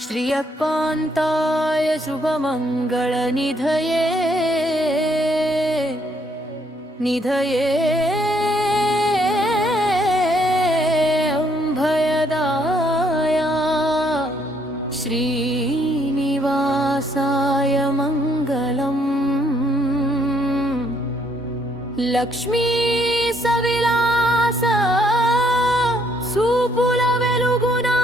श्रियकान्ताय शुभमङ्गलनिधये निधये अम्भयदाय श्रीनिवासाय मङ्गलम् लक्ष्मी सविलास सूपुल वेलुगुना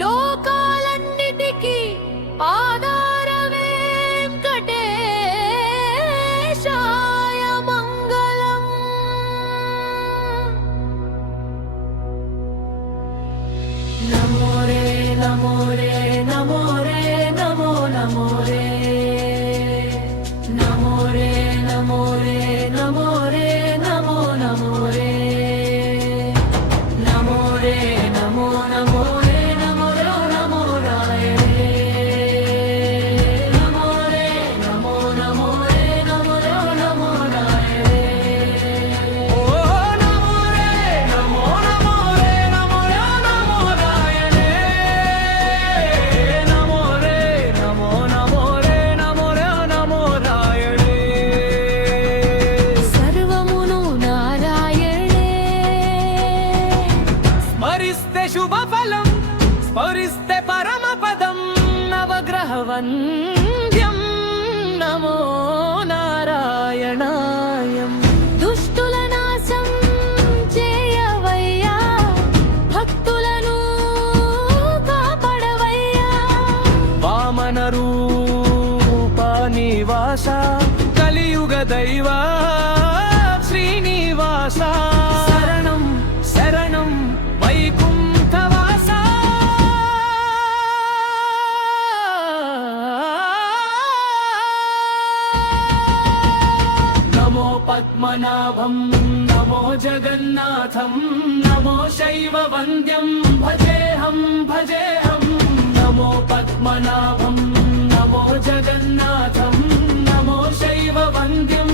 लोकालन्निटिकी आधार वेंकटेशाय मंगलम् नमो रे नमो रे नमो रे नमो नमो रे नमो रे नमो रे नमो रे नमो नमो रे नमो रे नमो नमो रे नमो रे नमो राय रे नमो रे नमो नमो रे नमो रे नमो राय रे ओ नमो रे नमो नमो रे नमो रे नमो राय रे नमो रे नमो नमो रे नमो रे नमो राय रे सर्वमुनु नारायणे स्मरिस्ते शुभफलं स्मरिस्ते परमपदं नवग्रहवन्द्यं नमो नारायणाय దుష్టుల నాశం చేయవయ్యా భక్తులను కాపాడవయ్యా వామన రూప నివాస కలియుగ దైవ శ్రీనివాస శరణం శరణం వైకుంఠవాస నమో పద్మనాభం నమో జగన్నాథం నమో శైవ వంద్యం భజేహం భజేహం నమో పద్మనాభం నమో జగన్నాథం నమో శైవ వంద్యం